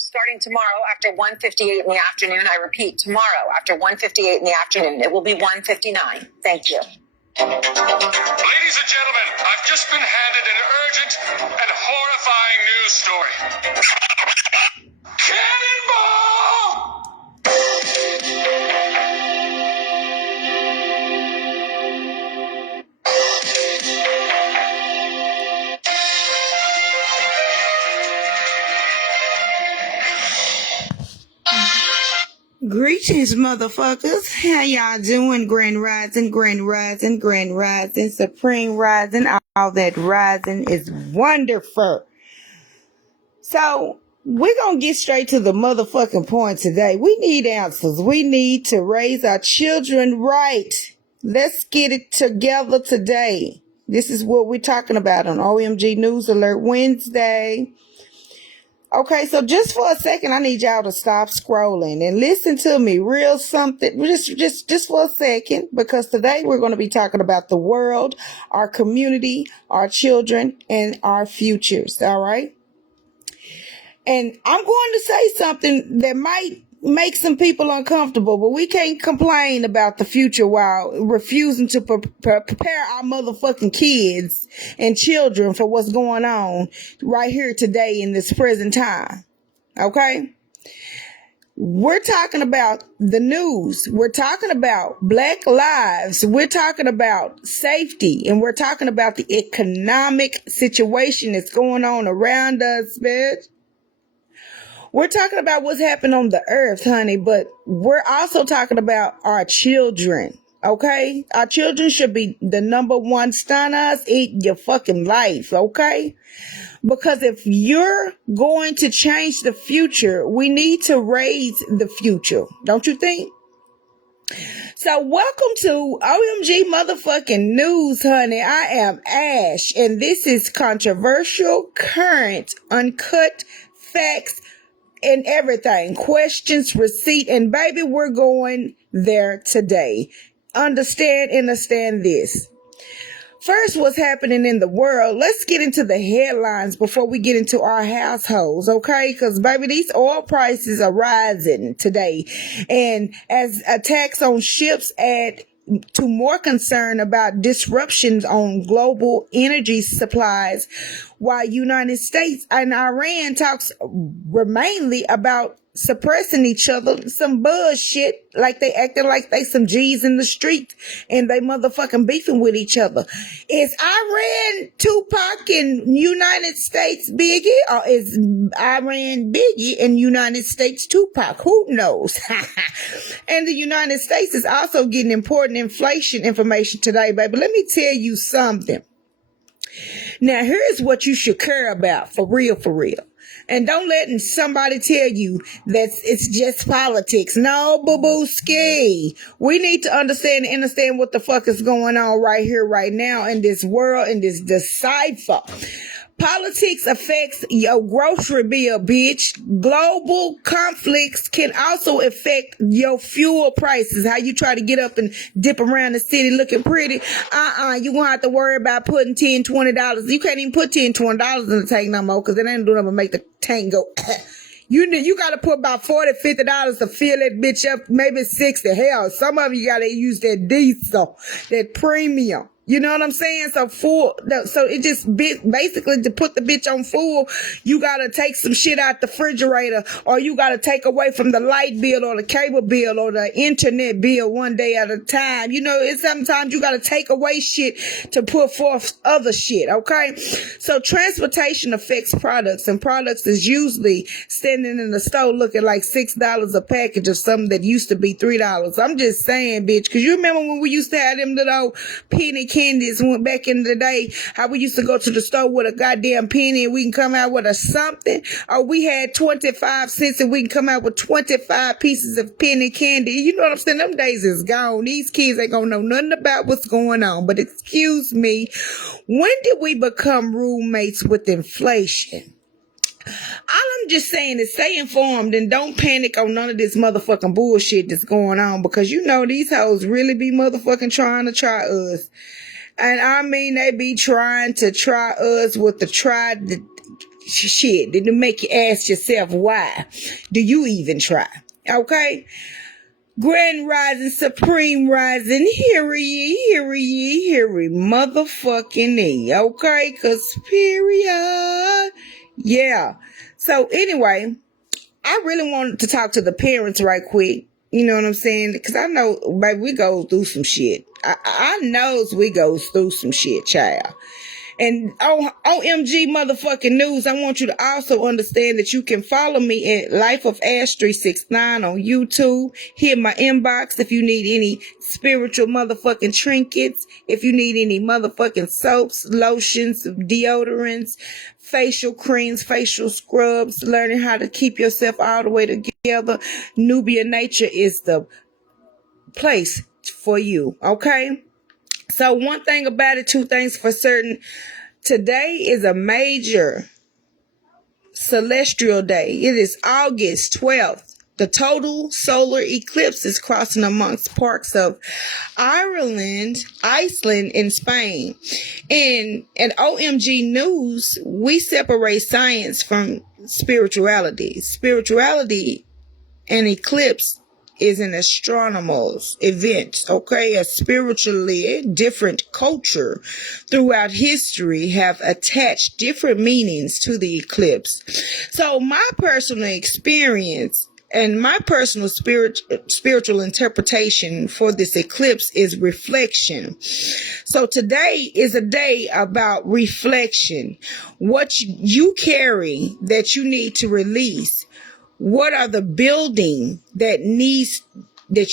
starting tomorrow after 1:58 in the afternoon. I repeat, tomorrow after 1:58 in the afternoon. It will be 1:59. Thank you. Ladies and gentlemen, I've just been handed an urgent and horrifying news story. Cannonball! Greetings, motherfuckers. How y'all doing? Grand rising, supreme rising. All that rising is wonderful. So, we're going to get straight to the motherfucking point today. We need answers. We need to raise our children right. Let's get it together today. This is what we're talking about on OMG News Alert Wednesday. Okay, so just for a second, I need y'all to stop scrolling and listen to me real something, just for a second, because today we're going to be talking about the world, our community, our children, and our futures, all right? And I'm going to say something that might make some people uncomfortable, but we can't complain about the future while refusing to prepare our motherfucking kids and children for what's going on right here today in this present time. Okay? We're talking about the news. We're talking about Black lives. We're talking about safety. And we're talking about the economic situation that's going on around us, bitch. We're talking about what's happening on the earth, honey, but we're also talking about our children, okay? Our children should be the number one stunners in your fucking life, okay? Because if you're going to change the future, we need to raise the future, don't you think? So welcome to OMG motherfucking news, honey. I am Ash, and this is controversial, current, uncut facts, and everything. Questions, receipt, and baby, we're going there today. Understand this. First, what's happening in the world? Let's get into the headlines before we get into our households, okay? Because, baby, these oil prices are rising today. And as attacks on ships add to more concern about disruptions on global energy supplies, while United States and Iran talks mainly about suppressing each other, some bullshit, like they acting like they some G's in the street and they motherfucking beefing with each other. Is Iran Tupac and United States Biggie, or is Iran Biggie and United States Tupac? Who knows? And the United States is also getting important inflation information today, baby. Let me tell you something. Now, here's what you should care about, for real. And don't let somebody tell you that it's just politics. No, boo-boo-ski. We need to understand what the fuck is going on right here, right now in this world, in this decipher. Politics affects your grocery bill, bitch. Global conflicts can also affect your fuel prices. How you try to get up and dip around the city looking pretty. You won't have to worry about putting $10, $20. You can't even put $10, $20 in the tank no more because it ain't doing nothing but make the tank go. You got to put about $40, $50 to fill that bitch up, maybe 60. Hell, some of you got to use that diesel, that premium. You know what I'm saying? So it just basically to put the bitch on full, you got to take some shit out the refrigerator, or you got to take away from the light bill or the cable bill or the internet bill one day at a time. You know, it's sometimes you got to take away shit to put forth other shit. Okay. So transportation affects products, and products is usually standing in the store looking like $6 a package of something that used to be $3. I'm just saying, bitch, cause you remember when we used to have them little penny candies went back in the day, how we used to go to the store with a goddamn penny and we can come out with a something, or we had 25 cents and we can come out with 25 pieces of penny candy. You know what I'm saying? Them days is gone. These kids ain't gonna know nothing about what's going on. But excuse me, when did we become roommates with inflation? All I'm just saying is stay informed and don't panic on none of this motherfucking bullshit that's going on, because you know these hoes really be motherfucking trying to try us. And I mean, they be trying to try us with the shit, to make you ask yourself, why do you even try? Okay? Grand Rising, Supreme Rising, hear ye, motherfucking ye, okay? Cause period. Yeah. So anyway, I really wanted to talk to the parents right quick. You know what I'm saying? Because I know, baby, we go through some shit. I knows we go through some shit, child. And OMG motherfucking news, I want you to also understand that you can follow me at Life of Ash 369 on YouTube. Hit my inbox if you need any spiritual motherfucking trinkets. If you need any motherfucking soaps, lotions, deodorants, facial creams, facial scrubs, learning how to keep yourself all the way together. Nubia Nature is the place for you, okay? So one thing about it, two things for certain. Today is a major celestial day. It is August 12th. The total solar eclipse is crossing amongst parts of Ireland, Iceland, and Spain. And at OMG News, we separate science from spirituality. Spirituality and eclipse is an astronomer's event, okay? A spiritually different culture throughout history have attached different meanings to the eclipse. So my personal experience and my personal spiritual interpretation for this eclipse is reflection. So today is a day about reflection. What you carry that you need to release. What are the building that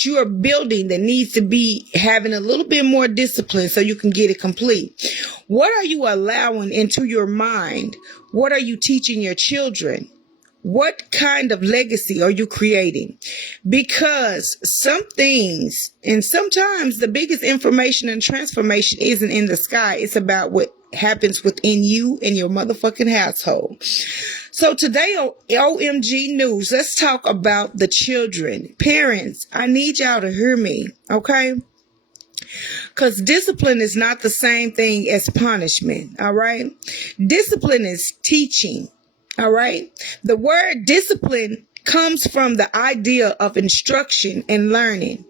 you are building that needs to be having a little bit more discipline so you can get it complete? What are you allowing into your mind? What are you teaching your children? What kind of legacy are you creating? Because some things, and sometimes the biggest information and transformation isn't in the sky. It's about what happens within you and your motherfucking household. So today on OMG News, let's talk about the children. Parents, I need y'all to hear me, okay? Because discipline is not the same thing as punishment, all right? Discipline is teaching, all right? The word discipline comes from the idea of instruction and learning.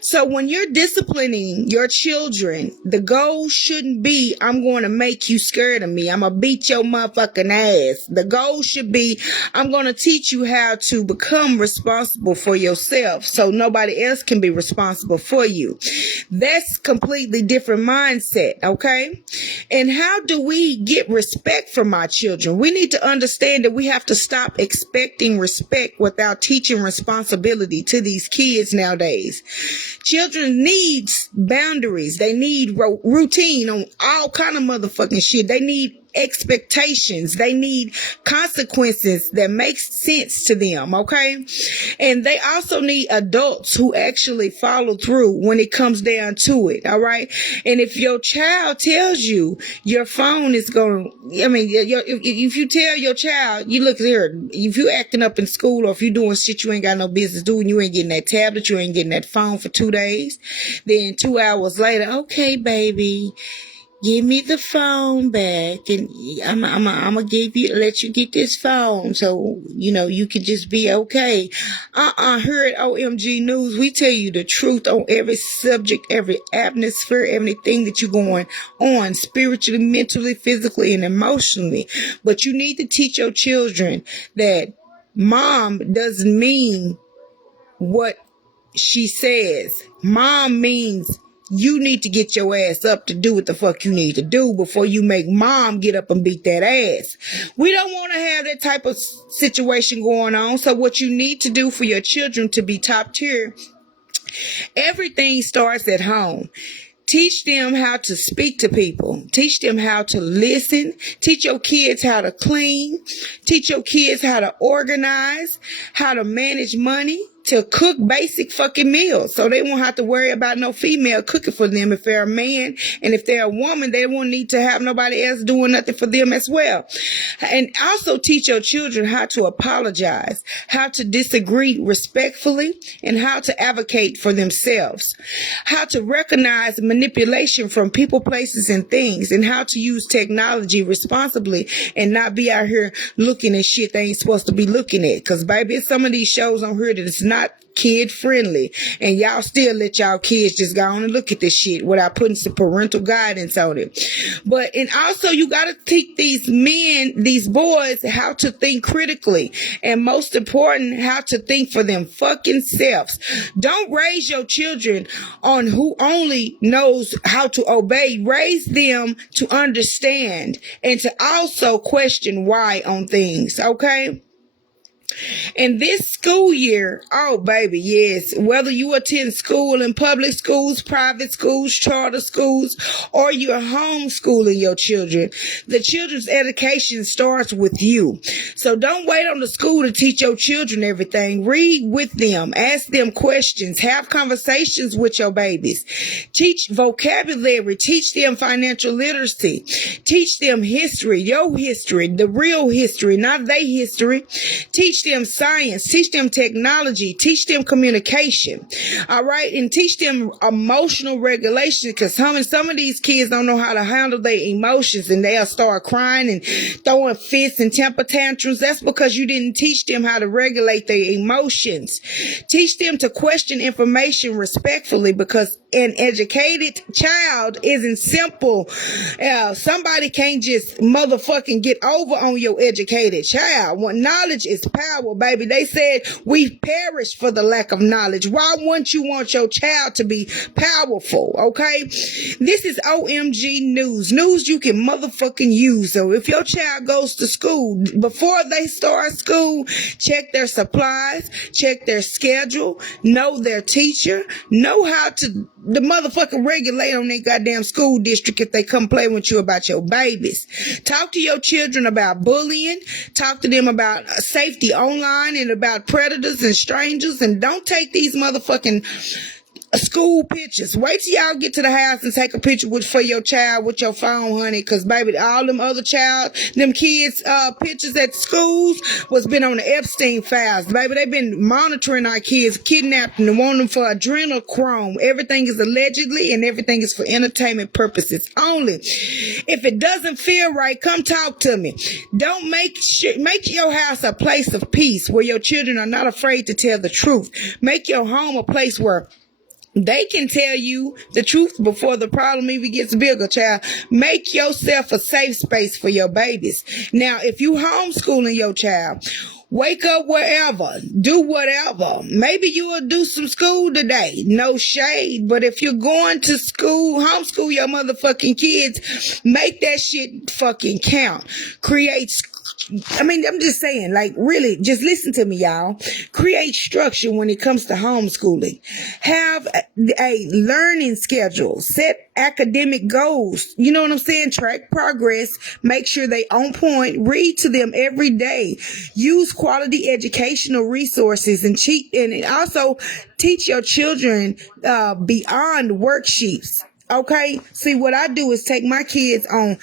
So when you're disciplining your children, the goal shouldn't be, I'm going to make you scared of me. I'm going to beat your motherfucking ass. The goal should be, I'm going to teach you how to become responsible for yourself so nobody else can be responsible for you. That's completely different mindset, okay? And how do we get respect from our children? We need to understand that we have to stop expecting respect without teaching responsibility to these kids nowadays. Children need boundaries. They need routine on all kind of motherfucking shit. They need expectations. They need consequences that make sense to them, okay? And they also need adults who actually follow through when it comes down to it, all right? And if your child tells you your phone is going to, if you tell your child, you look here, if you acting up in school or if you doing shit you ain't got no business doing, you ain't getting that tablet, you ain't getting that phone for 2 days, then 2 hours later, okay, baby, give me the phone back, and I'm gonna let you get this phone so, you can just be okay. Here at OMG News, we tell you the truth on every subject, every atmosphere, everything that you're going on, spiritually, mentally, physically, and emotionally. But you need to teach your children that mom doesn't mean what she says. Mom means you need to get your ass up to do what the fuck you need to do before you make mom get up and beat that ass. We don't want to have that type of situation going on. So what you need to do for your children to be top tier, everything starts at home. Teach them how to speak to people. Teach them how to listen. Teach your kids how to clean. Teach your kids how to organize, how to manage money. to cook basic fucking meals so they won't have to worry about no female cooking for them if they're a man. And if they're a woman, they won't need to have nobody else doing nothing for them as well. And also teach your children how to apologize, how to disagree respectfully, and how to advocate for themselves, how to recognize manipulation from people, places, and things, and how to use technology responsibly and not be out here looking at shit they ain't supposed to be looking at. Because, baby, it's some of these shows on here that it's not kid friendly, and y'all still let y'all kids just go on and look at this shit without putting some parental guidance on it. And also you got to teach these men, these boys, how to think critically, and most important, how to think for them fucking selves. Don't raise your children on who only knows how to obey. Raise them to understand and to also question why on things, okay? And this school year, oh baby, yes, whether you attend school in public schools, private schools, charter schools, or you're homeschooling your children, the children's education starts with you. So don't wait on the school to teach your children everything. Read with them, ask them questions, have conversations with your babies, teach vocabulary, teach them financial literacy, teach them history, your history, the real history, not their history. Teach them science, teach them technology, teach them communication, all right, and teach them emotional regulation, because some of these kids don't know how to handle their emotions, and they'll start crying and throwing fits and temper tantrums. That's because you didn't teach them how to regulate their emotions. Teach them to question information respectfully, because an educated child isn't simple. Somebody can't just motherfucking get over on your educated child. When knowledge is power, baby. They said we perish for the lack of knowledge. Why wouldn't you want your child to be powerful? Okay, this is OMG news you can motherfucking use. So if your child goes to school, before they start school, check their supplies, check their schedule, know their teacher, know how to the motherfucking regulate on their goddamn school district if they come play with you about your babies. Talk to your children about bullying. Talk to them about safety online and about predators and strangers. And don't take these motherfucking school pictures. Wait till y'all get to the house and take a picture for your child with your phone, honey, because baby, all them other them kids pictures at schools was been on the Epstein files, baby. They've been monitoring our kids, kidnapping and wanting them for adrenochrome. Everything is allegedly, and everything is for entertainment purposes only. If it doesn't feel right, come talk to me. Don't make your house a place of peace where your children are not afraid to tell the truth. Make your home a place where they can tell you the truth before the problem even gets bigger, child. Make yourself a safe space for your babies. Now, if you homeschooling your child, wake up wherever, do whatever. Maybe you will do some school today. No shade. But if you're going to school, homeschool your motherfucking kids, make that shit fucking count. I'm just saying, like, really, just listen to me, y'all. Create structure when it comes to homeschooling. Have a learning schedule. Set academic goals. You know what I'm saying? Track progress. Make sure they on point. Read to them every day. Use quality educational resources and also teach your children beyond worksheets. Okay? See, what I do is take my kids on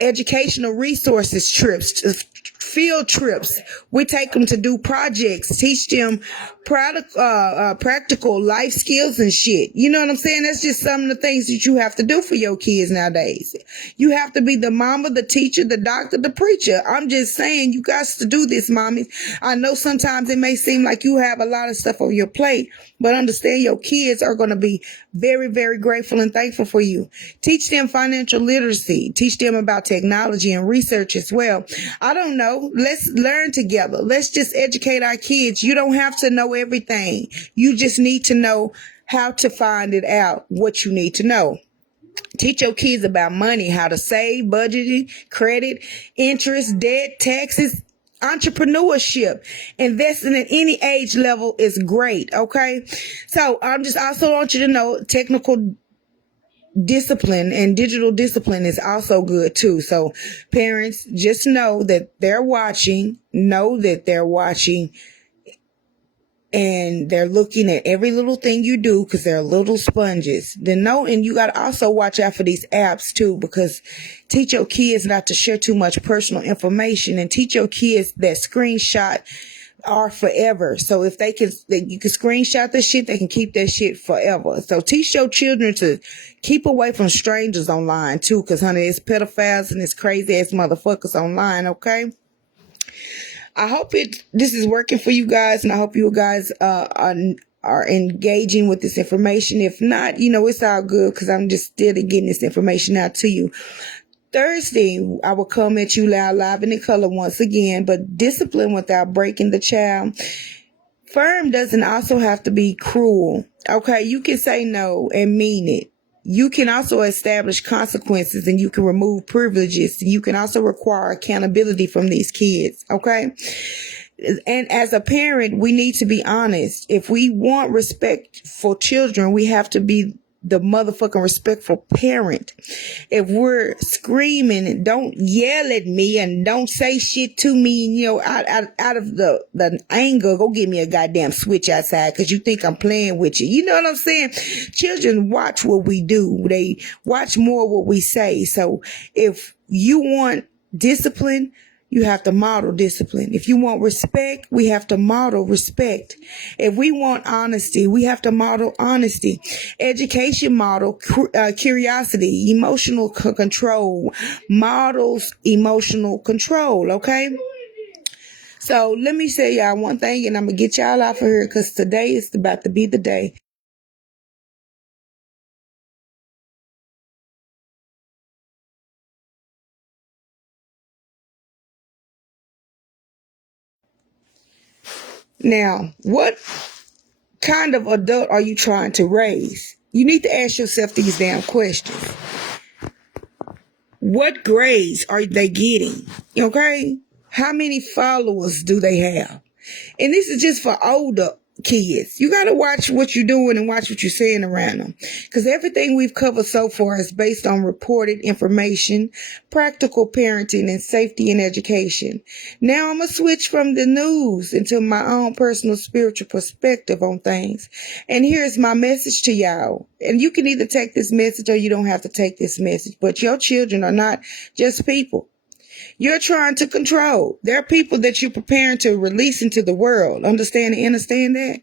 educational resources trips, field trips. We take them to do projects, teach them practical life skills and shit. You know what I'm saying? That's just some of the things that you have to do for your kids nowadays. You have to be the mama, the teacher, the doctor, the preacher. I'm just saying, you got to do this, mommy. I know sometimes it may seem like you have a lot of stuff on your plate, but understand your kids are going to be very, very grateful and thankful for you. Teach them financial literacy. Teach them about technology and research as well. I don't know. Let's learn together. Let's just educate our kids. You don't have to know everything. You just need to know how to find it out, what you need to know. Teach your kids about money, how to save, budgeting, credit, interest, debt, taxes, entrepreneurship. Investing at any age level is great, okay? So I'm just also want you to know technical discipline and digital discipline is also good too. So parents, just know that they're watching, and they're looking at every little thing you do because they're little sponges. Then know, and you got to also watch out for these apps too, because teach your kids not to share too much personal information, and teach your kids that screenshot are forever. So if you can screenshot this shit, they can keep that shit forever. So teach your children to keep away from strangers online too, because honey, it's pedophiles and it's crazy ass motherfuckers online. Okay. I hope this is working for you guys, and I hope you guys are engaging with this information. If not, it's all good, because I'm just still getting this information out to you. Thursday, I will come at you loud, live, and in color once again, but discipline without breaking the child. Firm doesn't also have to be cruel. Okay, you can say no and mean it. You can also establish consequences, and you can remove privileges. You can also require accountability from these kids. Okay. And as a parent, we need to be honest. If we want respect for children, we have to be the motherfucking respectful parent. If we're screaming, don't yell at me and don't say shit to me, out of the anger, go get me a goddamn switch outside because you think I'm playing with you. You know what I'm saying? Children watch what we do. They watch more what we say. So if you want discipline, you have to model discipline. If you want respect, we have to model respect. If we want honesty, we have to model honesty. Education model curiosity, emotional control, models emotional control, okay? So let me say y'all one thing, and I'm going to get y'all off of here, because today is about to be the day. Now, what kind of adult are you trying to raise? You need to ask yourself these damn questions. What grades are they getting? Okay? How many followers do they have? And this is just for older kids. You got to watch what you're doing and watch what you're saying around them. Because everything we've covered so far is based on reported information, practical parenting, and safety and education. Now I'm going to switch from the news into my own personal spiritual perspective on things. And here's my message to y'all. And you can either take this message or you don't have to take this message. But your children are not just people you're trying to control. There are people that you're preparing to release into the world. Understand that?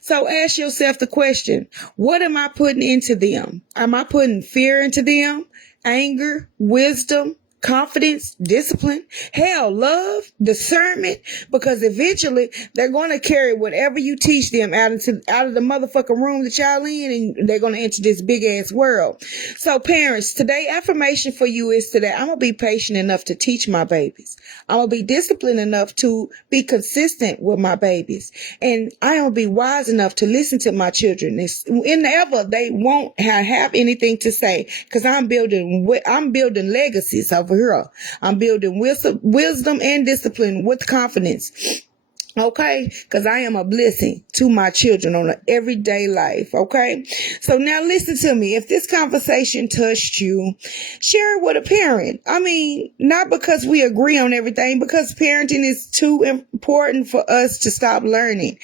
So ask yourself the question, what am I putting into them? Am I putting fear into them? Anger, wisdom, confidence, discipline, hell, love, discernment, because eventually they're going to carry whatever you teach them out of the motherfucking room that y'all in, and they're going to enter this big ass world. So parents, today affirmation for you is today, I'm going to be patient enough to teach my babies. I'm going to be disciplined enough to be consistent with my babies. And I am going to be wise enough to listen to my children. Whenever they won't have anything to say, because I'm building legacies over here. I'm building wisdom and discipline with confidence. Okay, because I am a blessing to my children on an everyday life. Okay, so now listen to me. If this conversation touched you, share it with a parent. I mean, not because we agree on everything, because parenting is too important for us to stop learning.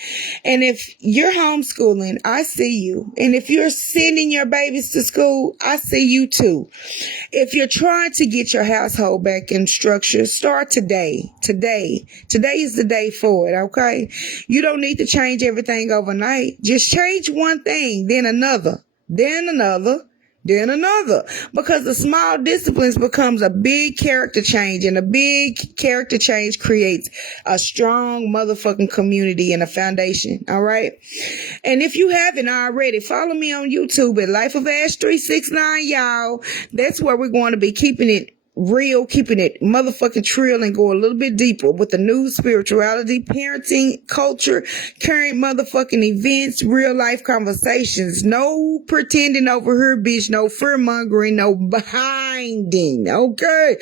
And if you're homeschooling, I see you. And if you're sending your babies to school, I see you too. If you're trying to get your household back in structure, start today. Today is the day for it. Okay, you don't need to change everything overnight. Just change one thing, then another, because the small disciplines becomes a big character change, and a big character change creates a strong motherfucking community and a foundation. All right. And if you haven't already, follow me on YouTube at Life of Ash 369, y'all. That's where we're going to be keeping it real, keeping it motherfucking trill, and go a little bit deeper with the news, spirituality, parenting, culture, current motherfucking events, real life conversations. No pretending over here, bitch. No fear mongering, no behinding. Okay.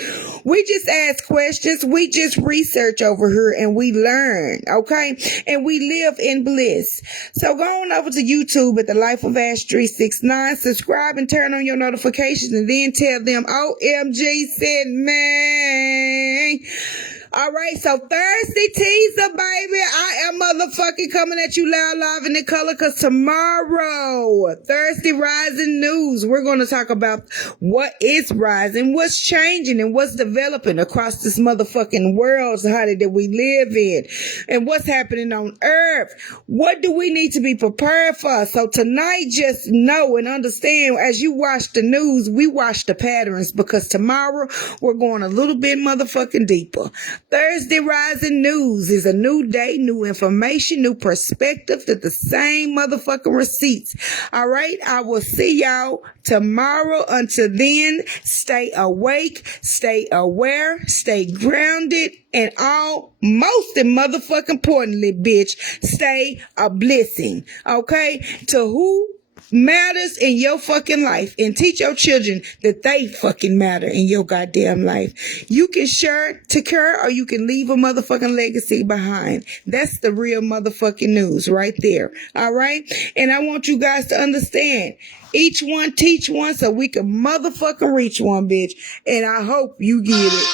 We just ask questions. We just research over here and we learn. Okay. And we live in bliss. So go on over to YouTube at the Life of Ash 369. Subscribe and turn on your notifications, and then tell them OMG man. All right, so Thursday teaser, baby. I am motherfucking motherfucking coming at you loud, live, and in color, because tomorrow, Thursday Rising News, we're going to talk about what is rising, what's changing, and what's developing across this motherfucking world, honey, that we live in, and what's happening on Earth. What do we need to be prepared for? So tonight, just know and understand, as you watch the news, we watch the patterns, because tomorrow, we're going a little bit motherfucking deeper. Thursday Rising News is a new day, new information, new perspective, to the same motherfucking receipts. All right, I will see y'all tomorrow. Until then, stay awake, stay aware, stay grounded, and most and motherfucking importantly, bitch, stay a blessing. Okay, to who matters in your fucking life, and teach your children that they fucking matter in your goddamn life. You can share to care, or you can leave a motherfucking legacy behind. That's the real motherfucking news right there. All right. And I want you guys to understand, each one teach one, so we can motherfucking reach one, bitch. And I hope you get it.